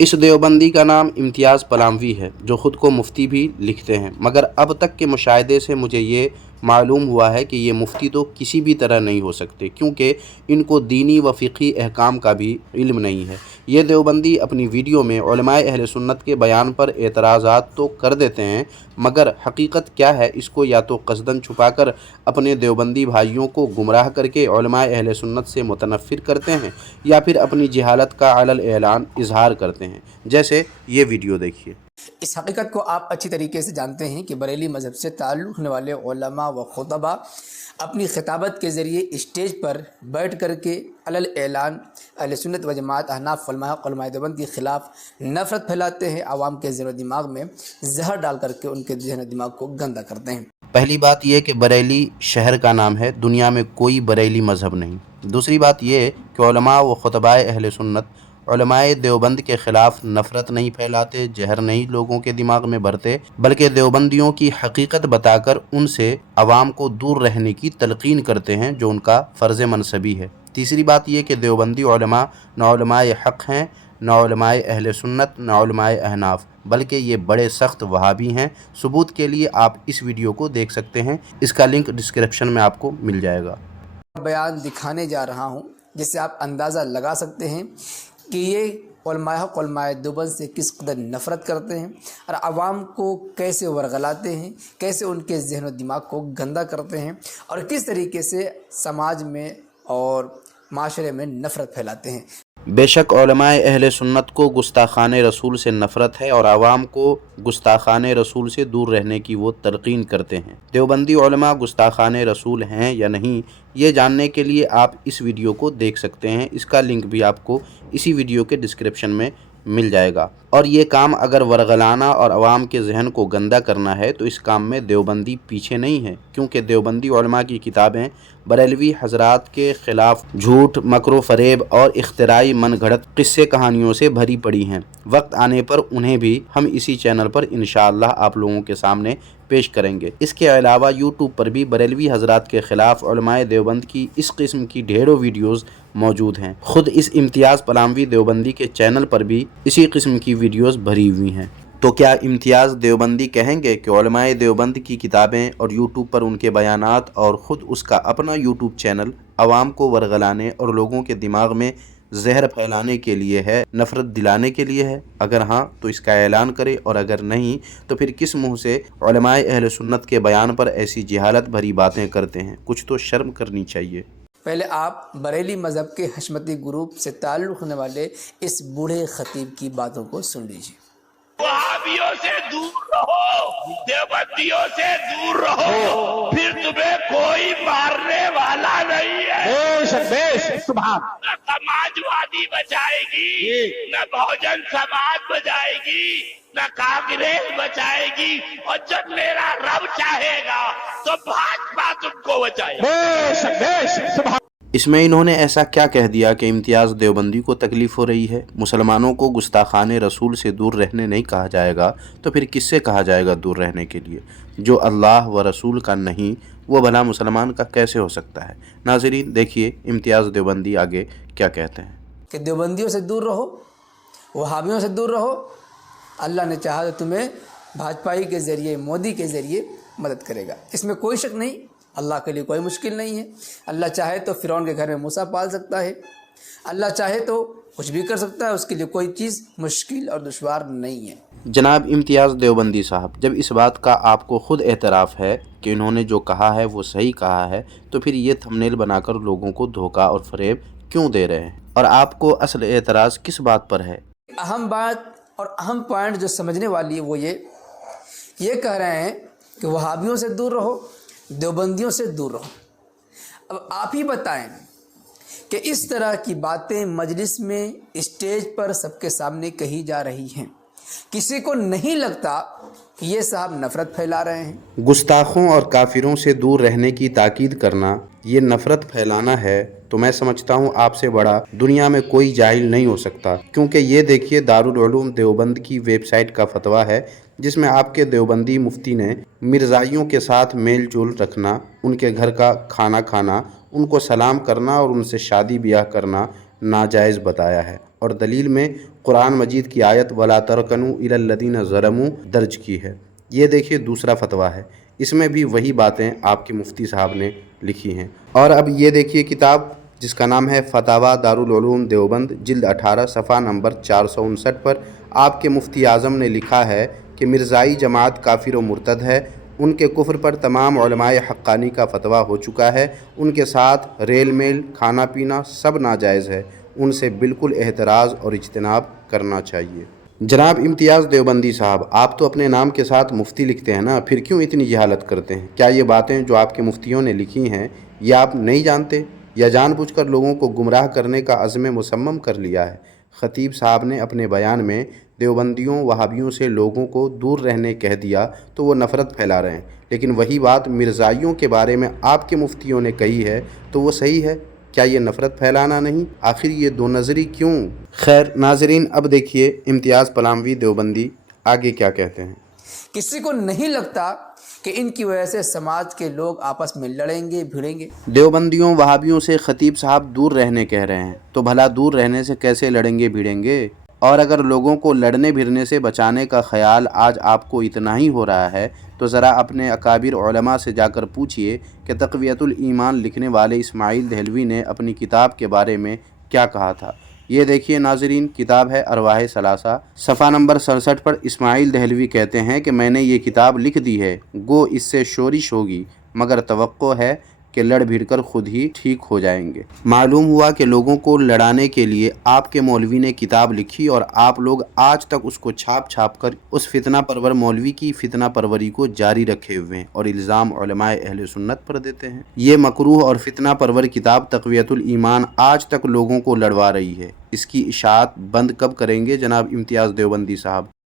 इस देवबंदी का नाम इम्तियाज़ पलामवी है, जो ख़ुद को मुफ्ती भी लिखते हैं, मगर अब तक के मुशाहिदे से मुझे ये मालूम हुआ है कि ये मुफ्ती तो किसी भी तरह नहीं हो सकते, क्योंकि इनको दीनी व फ़िक़ही अहकाम का भी इल्म नहीं है। ये देवबंदी अपनी वीडियो में उलमाए अहले सुन्नत के बयान पर एतराज़ात तो कर देते हैं, मगर हकीकत क्या है इसको या तो क़स्दन छुपाकर अपने देवबंदी भाइयों को गुमराह करके उलमाए अहले सुन्नत से मुतनफ़िर करते हैं, या फिर अपनी जहालत का अलल एलान इजहार करते हैं। जैसे ये वीडियो देखिए। इस हकीकत को आप अच्छी तरीके से जानते हैं कि बरेली मज़हब से ताल्लुक़ रखने वाले उलमा व खुतबा अपनी खिताबत के ज़रिए स्टेज पर बैठ कर के अलल एलान अहले सुन्नत व जमात अहनाफ उलमाए देवबंद के ख़िलाफ़ नफ़रत फैलाते हैं, आवाम के ज़हन दिमाग में जहर डाल करके उनके जहन दिमाग को गंदा करते हैं। पहली बात यह कि बरेली शहर का नाम है, दुनिया में कोई बरेली मज़हब नहीं। दूसरी बात यह कि उलमा व खुतबाए अहले सुन्नत उलमाए देवबंद के ख़िलाफ़ नफ़रत नहीं फैलाते, जहर नहीं लोगों के दिमाग में भरते, बल्कि देवबंदियों की हकीकत बताकर उनसे आवाम को दूर रहने की तलक़ीन करते हैं, जो उनका फ़र्ज़ मनसबी है। तीसरी बात यह कि देवबंदी उलमा न उलमाए हक़ हैं, न उलमाए अहले सुन्नत, न उलमाए अहनाफ, बल्कि ये बड़े सख्त वहाबी हैं। सबूत के लिए आप इस वीडियो को देख सकते हैं, इसका लिंक डिस्क्रिप्शन में आपको मिल जाएगा। बयान दिखाने जा रहा हूँ जिससे आप अंदाज़ा लगा सकते हैं कि ये उलमाए हक़ उलमाए देवबंद से किस कदर नफ़रत करते हैं और आवाम को कैसे वरगलाते हैं, कैसे उनके ज़हन और दिमाग को गंदा करते हैं और किस तरीके से समाज में और माशरे में नफ़रत फैलाते हैं। बेशक उलमाए अहले सुन्नत को गुस्ताखाने रसूल से नफ़रत है और आवाम को गुस्ताखाने रसूल से दूर रहने की वो तलक़ीन करते हैं। देवबंदी उलमा गुस्ताखाने रसूल हैं या नहीं, ये जानने के लिए आप इस वीडियो को देख सकते हैं। इसका लिंक भी आपको इसी वीडियो के डिस्क्रिप्शन में मिल जाएगा। और ये काम अगर वरगलाना और अवाम के जहन को गंदा करना है तो इस काम में देवबंदी पीछे नहीं है, क्योंकि देवबंदी उलमा की किताबें बरेलवी हजरात के ख़िलाफ़ झूठ, मकरो फ़रेब और इख्तराई मन घड़त क़िस्से कहानियों से भरी पड़ी हैं। वक्त आने पर उन्हें भी हम इसी चैनल पर इंशाअल्लाह आप लोगों के सामने पेश करेंगे। इसके अलावा यूट्यूब पर भी बरेलवी हजरात के ख़िलाफ़ उलमाए देवबंद की इस किस्म की ढेरों वीडियोज़ मौजूद हैं। ख़ुद इस इम्तियाज़ पलामवी देवबंदी के चैनल पर भी इसी किस्म की वीडियोज़ भरी हुई हैं। तो क्या इम्तियाज़ देवबंदी कहेंगे कि उलमाए देवबंद की किताबें और यूट्यूब पर उनके बयानात और ख़ुद उसका अपना यूट्यूब चैनल आवाम को वरगलाने और लोगों के दिमाग में जहर फैलाने के लिए है, नफ़रत दिलाने के लिए है? अगर हाँ तो इसका ऐलान करे, और अगर नहीं तो फिर किस मुँह से उलमाए अहले सुन्नत के बयान पर ऐसी जहालत भरी बातें करते हैं? कुछ तो शर्म करनी चाहिए। पहले आप बरेली मज़हब के हशमती ग्रुप से ताल्लुक़ रखने वाले इस बूढ़े ख़तीब की बातों को सुन लीजिए। वहाबियों से दूर रहो, देवबंदियों से दूर रहो, फिर तुम्हें कोई मारने वाला नहीं है। न समाजवादी बचाएगी, न बहुजन समाज बचाएगी, न कांग्रेस बचाएगी, और जब मेरा रब चाहेगा तो भाजपा तुमको बचाएगी। इसमें इन्होंने ऐसा क्या कह दिया कि इम्तियाज़ देवबंदी को तकलीफ़ हो रही है? मुसलमानों को गुस्ताखाने रसूल से दूर रहने नहीं कहा जाएगा तो फिर किससे कहा जाएगा दूर रहने के लिए? जो अल्लाह व रसूल का नहीं, वो भला मुसलमान का कैसे हो सकता है? नाज़रीन देखिए इम्तियाज़ देवबंदी आगे क्या कहते हैं कि देवबंदियों से दूर रहो, वहाबियों से दूर रहो, अल्लाह ने चाहा तो तुम्हें भाजपाई के ज़रिए, मोदी के ज़रिए मदद करेगा। इसमें कोई शक नहीं, अल्लाह के लिए कोई मुश्किल नहीं है। अल्लाह चाहे तो फ़िरौन के घर में मूसा पाल सकता है, अल्लाह चाहे तो कुछ भी कर सकता है, उसके लिए कोई चीज़ मुश्किल और दुश्वार नहीं है। जनाब इम्तियाज़ देवबंदी साहब, जब इस बात का आपको ख़ुद एतराफ़ है कि इन्होंने जो कहा है वो सही कहा है, तो फिर ये थंबनेल बनाकर लोगों को धोखा और फ़रेब क्यों दे रहे हैं? और आपको असल एतराज़ किस बात पर है? अहम बात और अहम पॉइंट जो समझने वाली है वो ये कह रहे हैं कि वहाबियों से दूर रहो, देवबंदियों से दूर रहो। अब आप ही बताएं कि इस तरह की बातें मजलिस में, स्टेज पर सबके सामने कही जा रही हैं, किसी को नहीं लगता कि ये साहब नफ़रत फैला रहे हैं? गुस्ताखों और काफिरों से दूर रहने की ताकीद करना ये नफ़रत फैलाना है तो मैं समझता हूँ आपसे बड़ा दुनिया में कोई जाहिल नहीं हो सकता। क्योंकि ये देखिए दारुल उलूम देवबंद की वेबसाइट का फतवा है, जिसमें आपके देवबंदी मुफ्ती ने मिर्ज़ाइयों के साथ मेल जोल रखना, उनके घर का खाना खाना, उनको सलाम करना और उनसे शादी ब्याह करना नाजायज़ बताया है। और दलील में قرآن مجید کی آیت وَلَا تَرْكَنُوا إِلَى الَّذِينَ ظَلَمُوا درج کی ہے۔ یہ دیکھیے دوسرا فتویٰ ہے، اس میں بھی وہی باتیں آپ کے مفتی صاحب نے لکھی ہیں۔ اور اب یہ دیکھیے کتاب جس کا نام ہے فتاویٰ دارالعلوم دیوبند جلد 18 صفحہ نمبر 459 پر آپ کے مفتی اعظم نے لکھا ہے کہ مرزائی جماعت کافر و مرتد ہے، ان کے کفر پر تمام علماء حقانی کا فتویٰ ہو چکا ہے، ان کے ساتھ ریل میل کھانا پینا سب ناجائز ہے، ان سے بالکل احتراز اور اجتناب کرنا چاہیے۔ جناب امتیاز دیوبندی صاحب، آپ تو اپنے نام کے ساتھ مفتی لکھتے ہیں نا، پھر کیوں اتنی جہالت کرتے ہیں؟ کیا یہ باتیں جو آپ کے مفتیوں نے لکھی ہیں یہ آپ نہیں جانتے یا جان بوجھ کر لوگوں کو گمراہ کرنے کا عزم مصمم کر لیا ہے؟ خطیب صاحب نے اپنے بیان میں دیوبندیوں وہابیوں سے لوگوں کو دور رہنے کہہ دیا تو وہ نفرت پھیلا رہے ہیں، لیکن وہی بات مرزائیوں کے بارے میں آپ کے مفتیوں نے کہی ہے تو وہ صحیح ہے۔ کیا یہ نفرت پھیلانا نہیں؟ آخر یہ دو نظری کیوں؟ خیر ناظرین، اب دیکھیے امتیاز پلاموی دیوبندی آگے کیا کہتے ہیں۔ کسی کو نہیں لگتا کہ ان کی وجہ سے سماج کے لوگ آپس میں لڑیں گے بھیڑیں گے؟ دیوبندیوں وہابیوں سے خطیب صاحب دور رہنے کہہ رہے ہیں، تو بھلا دور رہنے سے کیسے لڑیں گے بھیڑیں گے؟ اور اگر لوگوں کو لڑنے بھیڑنے سے بچانے کا خیال آج آپ کو اتنا ہی ہو رہا ہے تو ذرا اپنے اکابر علماء سے جا کر پوچھئے کہ تقویۃ الایمان لکھنے والے اسماعیل دہلوی نے اپنی کتاب کے بارے میں کیا کہا تھا۔ یہ دیکھیے ناظرین، کتاب ہے ارواح ثلاثہ صفحہ نمبر 67 پر اسماعیل دہلوی کہتے ہیں کہ میں نے یہ کتاب لکھ دی ہے، گو اس سے شورش ہوگی، مگر توقع ہے کہ لڑ بھیڑ کر خود ہی ٹھیک ہو جائیں گے۔ معلوم ہوا کہ لوگوں کو لڑانے کے لیے آپ کے مولوی نے کتاب لکھی اور آپ لوگ آج تک اس کو چھاپ چھاپ کر اس فتنہ پرور مولوی کی فتنہ پروری کو جاری رکھے ہوئے ہیں اور الزام علماء اہل سنت پر دیتے ہیں۔ یہ مکروہ اور فتنہ پرور کتاب تقویۃ الایمان آج تک لوگوں کو لڑوا رہی ہے، اس کی اشاعت بند کب کریں گے جناب امتیاز دیوبندی صاحب؟